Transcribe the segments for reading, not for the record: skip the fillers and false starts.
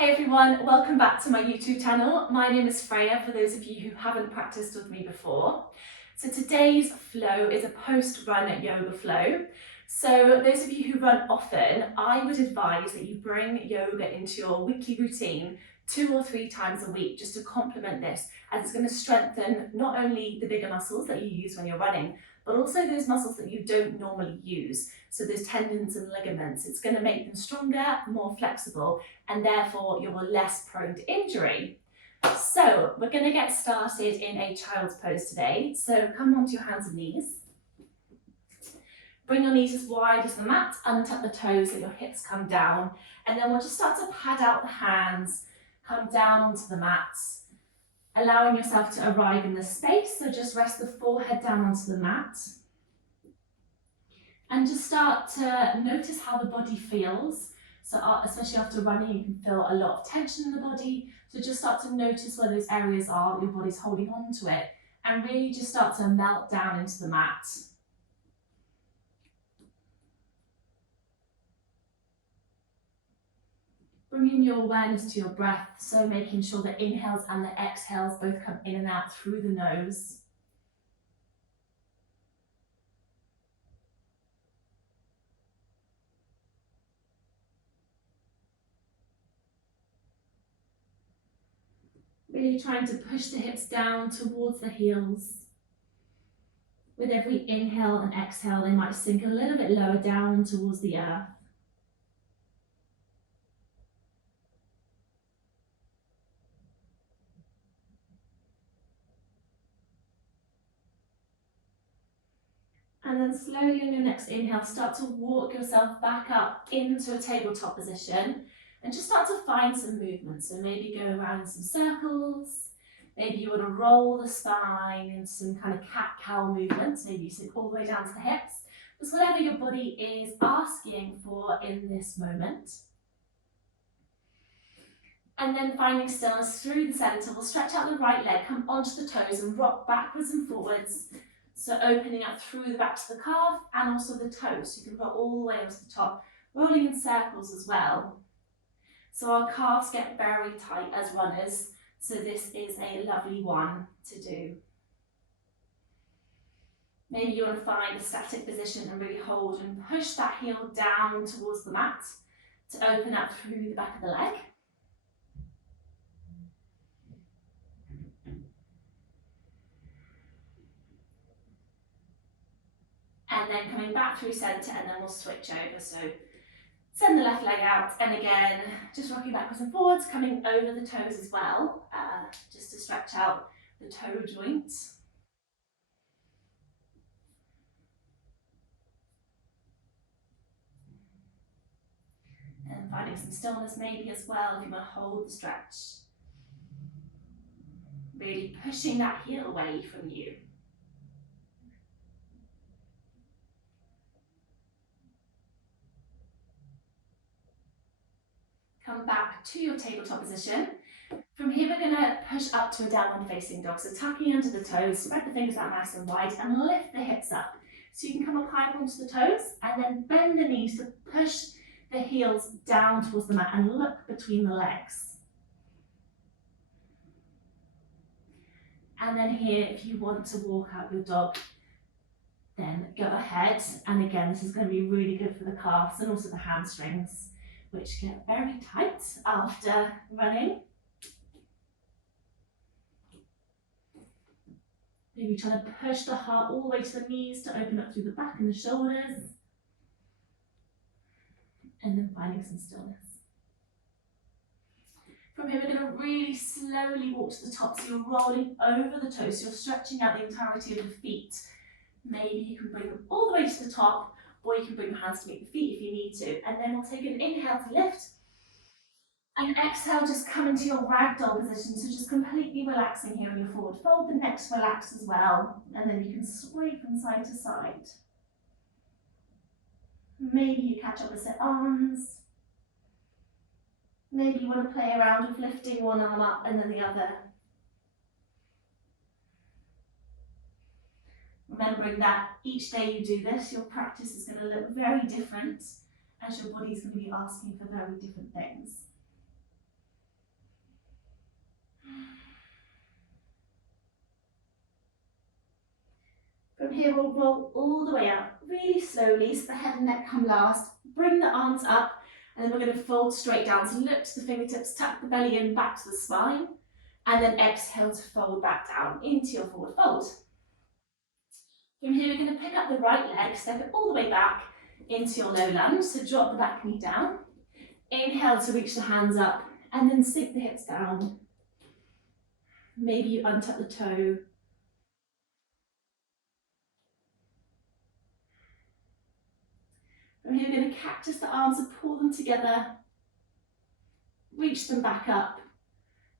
Hey everyone, welcome back to my YouTube channel. My name is Freya, for those of you who haven't practiced with me before. So today's flow is a post-run yoga flow. So those of you who run often, I would advise that you bring yoga into your weekly routine 2 or 3 times a week just to complement this, as it's going to strengthen not only the bigger muscles that you use when you're running, but also those muscles that you don't normally use. So those tendons and ligaments, it's going to make them stronger, more flexible, and therefore you're less prone to injury. So we're going to get started in a child's pose today. So come onto your hands and knees. Bring your knees as wide as the mat, untuck the toes, let your hips come down, and then we'll just start to pad out the hands, come down onto the mat, allowing yourself to arrive in the space. So just rest the forehead down onto the mat. And just start to notice how the body feels. So especially after running, you can feel a lot of tension in the body. So just start to notice where those areas are that your body's holding on to it, and really just start to melt down into the mat. Bringing your awareness to your breath, so making sure the inhales and the exhales both come in and out through the nose. Really trying to push the hips down towards the heels. With every inhale and exhale, they might sink a little bit lower down towards the earth. And then slowly on your next inhale, start to walk yourself back up into a tabletop position and just start to find some movement. So maybe go around in some circles. Maybe you want to roll the spine in some kind of cat-cow movements. Maybe you sink all the way down to the hips. Just whatever your body is asking for in this moment. And then finding stillness through the center, we'll stretch out the right leg, come onto the toes and rock backwards and forwards. So opening up through the back to the calf and also the toes. So you can roll all the way onto the top, rolling in circles as well. So our calves get very tight as runners. So this is a lovely one to do. Maybe you want to find a static position and really hold and push that heel down towards the mat to open up through the back of the leg. And then coming back through center, and then we'll switch over. So send the left leg out, and again, just rocking backwards and forwards, coming over the toes as well, just to stretch out the toe joints. And finding some stillness maybe as well if you want to hold the stretch. Really pushing that heel away from you. Come back to your tabletop position. From here, we're going to push up to a downward facing dog. So tucking under the toes, spread the fingers out nice and wide and lift the hips up. So you can come up high onto the toes and then bend the knees to push the heels down towards the mat and look between the legs. And then here, if you want to walk out your dog, then go ahead. And again, this is going to be really good for the calves and also the hamstrings, which get very tight after running. Maybe trying to push the heart all the way to the knees to open up through the back and the shoulders. And then finding some stillness. From here, we're going to really slowly walk to the top. So you're rolling over the toes. So you're stretching out the entirety of the feet. Maybe you can bring them all the way to the top, or you can bring your hands to meet the feet if you need to. And then we'll take an inhale to lift. And exhale, just come into your ragdoll position. So just completely relaxing here on your forward fold. The neck's relaxed as well. And then you can sway from side to side. Maybe you catch opposite arms. Maybe you want to play around with lifting one arm up and then the other. Remembering that each day you do this, your practice is going to look very different, as your body's going to be asking for very different things. From here, we'll roll all the way up, really slowly, so the head and neck come last. Bring the arms up, and then we're going to fold straight down. So look to the fingertips, tuck the belly in back to the spine, and then exhale to fold back down into your forward fold. From here, we're going to pick up the right leg, step it all the way back into your low lunge, so drop the back knee down. Inhale to reach the hands up, and then sink the hips down. Maybe you untuck the toe. From here, we're going to cactus the arms and pull them together. Reach them back up,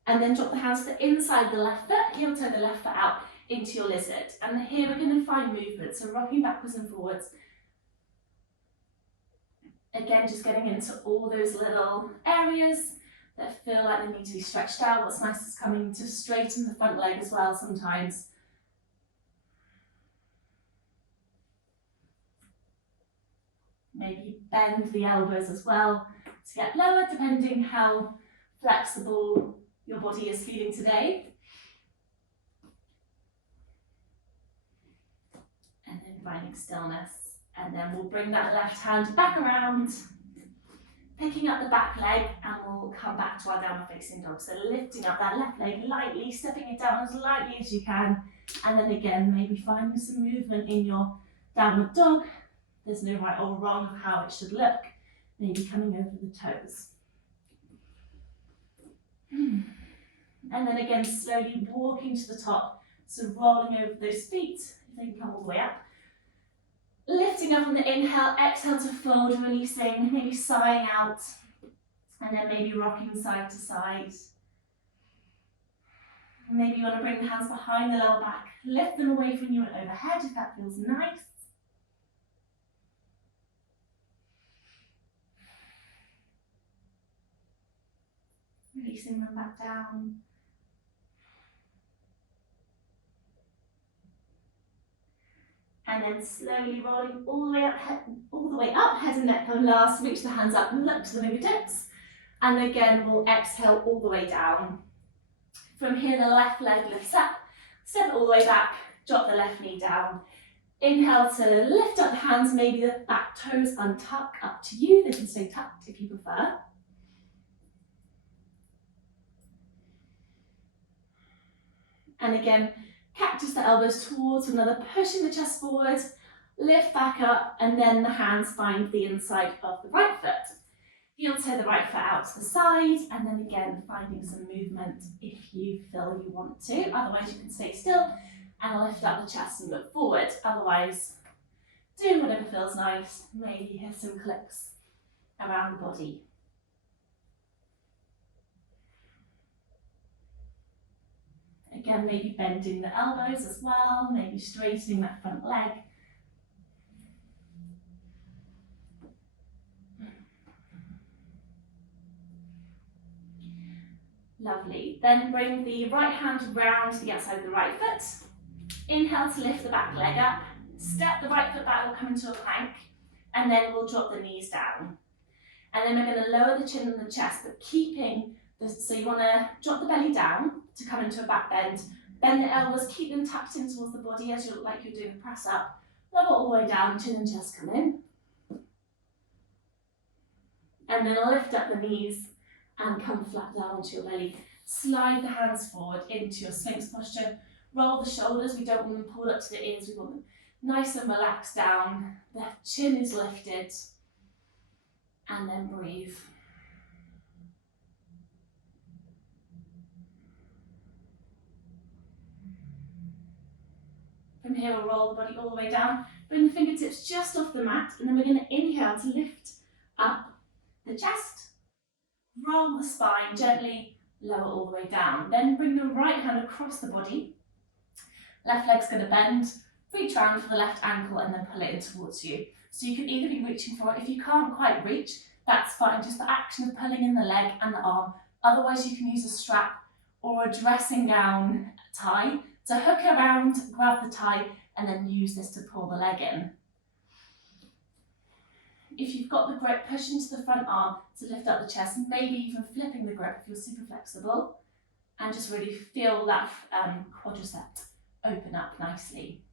and then drop the hands to the inside of the left foot, heel toe the left foot out into your lizard. And here we're going to find movement, so rocking backwards and forwards. Again, just getting into all those little areas that feel like they need to be stretched out. What's nice is coming to straighten the front leg as well sometimes. Maybe bend the elbows as well to get lower, depending how flexible your body is feeling today. And then finding stillness. And then we'll bring that left hand back around, picking up the back leg, and we'll come back to our downward facing dog. So lifting up that left leg lightly, stepping it down as lightly as you can. And then again, maybe finding some movement in your downward dog. There's no right or wrong of how it should look. Maybe coming over the toes. And then again, slowly walking to the top. So rolling over those feet, if they can come all the way up. Lifting up on the inhale, exhale to fold, releasing, maybe sighing out. And then maybe rocking side to side. Maybe you want to bring the hands behind the lower back. Lift them away from you and overhead if that feels nice. Releasing them back down. And then slowly rolling all the way up, head and neck come last. Reach the hands up, look to the fingertips. And again, we'll exhale all the way down. From here, the left leg lifts up, step it all the way back, drop the left knee down. Inhale to lift up the hands, maybe the back toes untuck, up to you. They can stay tucked if you prefer. And again, cactus the elbows towards another, pushing the chest forward, lift back up, and then the hands find the inside of the right foot. Heel toe the right foot out to the side, and then again, finding some movement if you feel you want to. Otherwise, you can stay still and lift up the chest and look forward. Otherwise, do whatever feels nice. Maybe hear some clicks around the body. Again, maybe bending the elbows as well, maybe straightening that front leg. Lovely. Then bring the right hand round to the outside of the right foot. Inhale to lift the back leg up. Step the right foot back, we'll come into a plank, and then we'll drop the knees down. And then we're going to lower the chin and the chest, but keeping this, so you want to drop the belly down to come into a back bend. Bend the elbows, keep them tucked in towards the body as you look like you're doing a press up. Lower all the way down, chin and chest come in. And then lift up the knees and come flat down onto your belly. Slide the hands forward into your Sphinx posture. Roll the shoulders, we don't want them pulled up to the ears, we want them nice and relaxed down. The chin is lifted. And then breathe. From here, we'll roll the body all the way down. Bring the fingertips just off the mat, and then we're going to inhale to lift up the chest. Roll the spine gently, lower all the way down. Then bring the right hand across the body. Left leg's going to bend. Reach around for the left ankle and then pull it in towards you. So you can either be reaching for it. If you can't quite reach, that's fine. Just the action of pulling in the leg and the arm. Otherwise, you can use a strap or a dressing gown tie to hook around, grab the tie, and then use this to pull the leg in. If you've got the grip, push into the front arm to lift up the chest, maybe even flipping the grip if you're super flexible. and just really feel that quadricep open up nicely.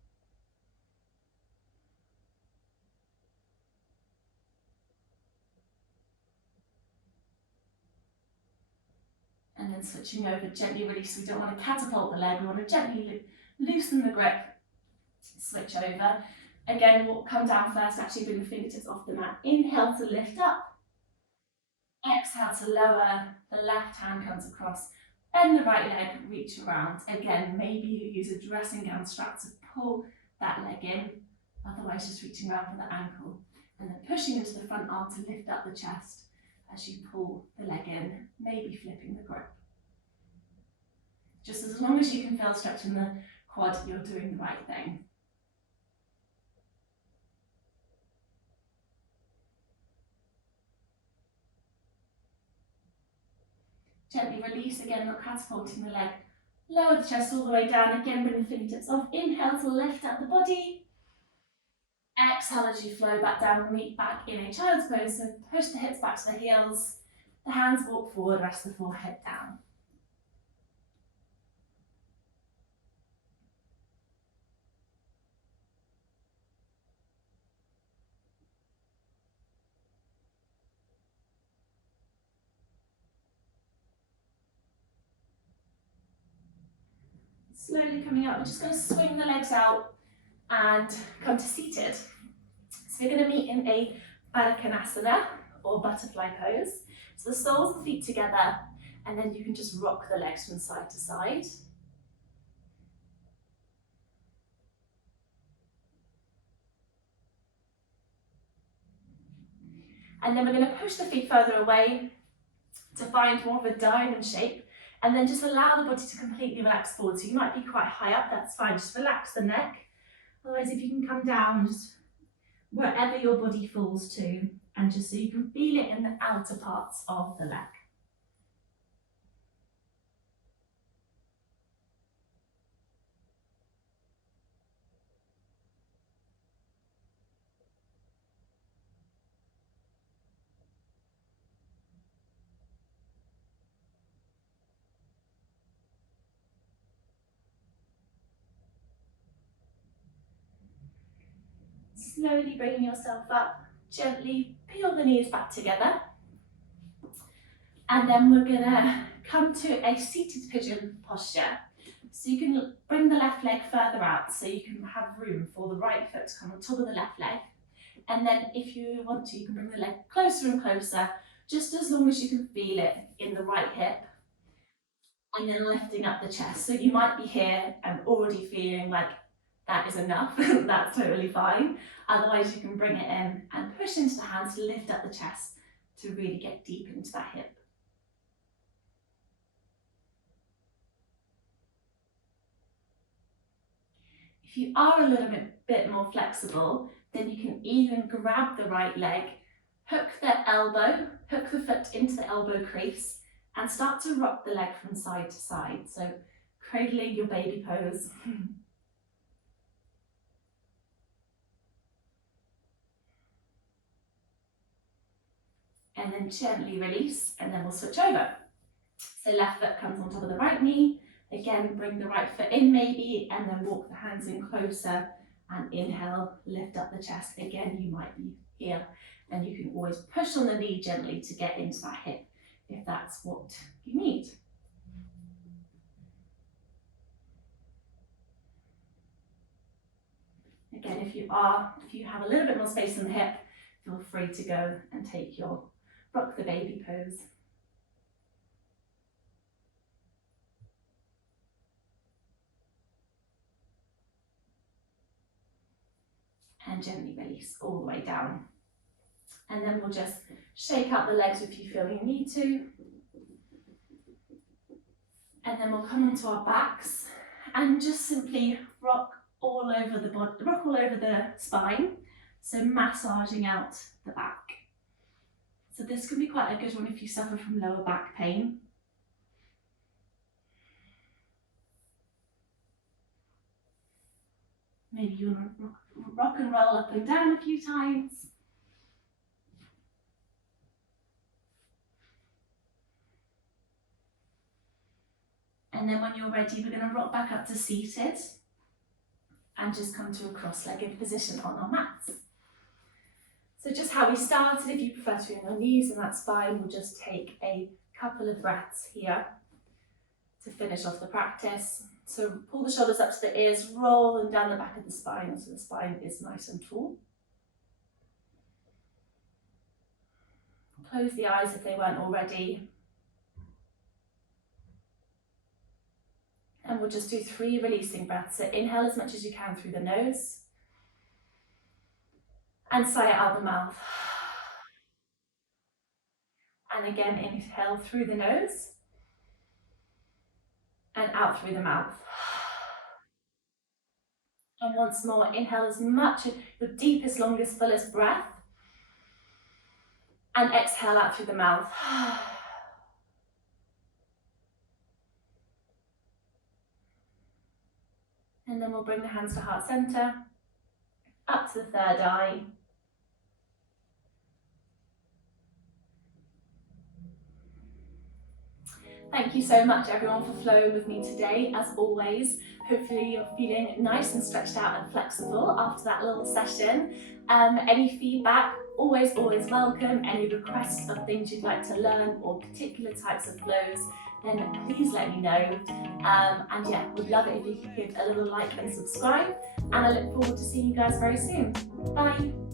And then switching over, gently release. We don't want to catapult the leg, we want to gently loosen the grip, switch over. Again, we'll come down first, actually bring the fingertips off the mat. Inhale to lift up. Exhale to lower. The left hand comes across. Bend the right leg, reach around. Again, maybe you use a dressing gown strap to pull that leg in. Otherwise, just reaching around for the ankle. And then pushing into the front arm to lift up the chest as you pull the leg in, maybe flipping the grip. Just as long as you can feel stretching the quad, you're doing the right thing. Gently release, again, not catapulting the leg. Lower the chest all the way down, again bring the fingertips off. Inhale to lift up the body. Exhale as you flow back down, meet back in a child's pose. So push the hips back to the heels, the hands walk forward, rest the forehead down. Slowly coming up, we're just going to swing the legs out and come to seated. So we're going to meet in a Baddha or butterfly pose. So the soles of the feet together, and then you can just rock the legs from side to side. And then we're going to push the feet further away to find more of a diamond shape, and then just allow the body to completely relax forward. So you might be quite high up, that's fine, just relax the neck. Otherwise, if you can come down, just wherever your body falls to, and just so you can feel it in the outer parts of the leg. Slowly bringing yourself up, gently peel the knees back together. And then we're gonna come to a seated pigeon posture. So you can bring the left leg further out so you can have room for the right foot to come on top of the left leg. And then if you want to, you can bring the leg closer and closer, just as long as you can feel it in the right hip. And then lifting up the chest. So you might be here and already feeling like that is enough, that's totally fine. Otherwise you can bring it in and push into the hands to lift up the chest to really get deep into that hip. If you are a little bit more flexible, then you can even grab the right leg, hook the foot into the elbow crease, and start to rock the leg from side to side. So cradling your baby pose. And then gently release, and then we'll switch over. So left foot comes on top of the right knee. Again, bring the right foot in maybe, and then walk the hands in closer, and inhale, lift up the chest. Again, you might be here, and you can always push on the knee gently to get into that hip, if that's what you need. Again, if you have a little bit more space in the hip, feel free to go and take your rock the baby pose. And gently release all the way down. And then we'll just shake out the legs if you feel you need to. And then we'll come onto our backs and just simply rock all over the body, rock all over the spine. So massaging out the back. So this can be quite a good one if you suffer from lower back pain. Maybe you want to rock and roll up and down a few times. And then when you're ready, we're going to rock back up to seated and just come to a cross-legged position on our mats. So just how we started, if you prefer to be on your knees, then that's fine. We'll just take a couple of breaths here to finish off the practice. So pull the shoulders up to the ears, roll them down the back of the spine so the spine is nice and tall. Close the eyes if they weren't already. And we'll just do 3 releasing breaths. So inhale as much as you can through the nose. And sigh out the mouth. And again, inhale through the nose. And out through the mouth. And once more, inhale as much, your deepest, longest, fullest breath. And exhale out through the mouth. And then we'll bring the hands to heart center, up to the third eye. Thank you so much everyone for flowing with me today, as always. Hopefully you're feeling nice and stretched out and flexible after that little session. Any feedback, always welcome. Any requests of things you'd like to learn or particular types of flows, then please let me know. And yeah, we'd love it if you could give a little like and subscribe. And I look forward to seeing you guys very soon. Bye.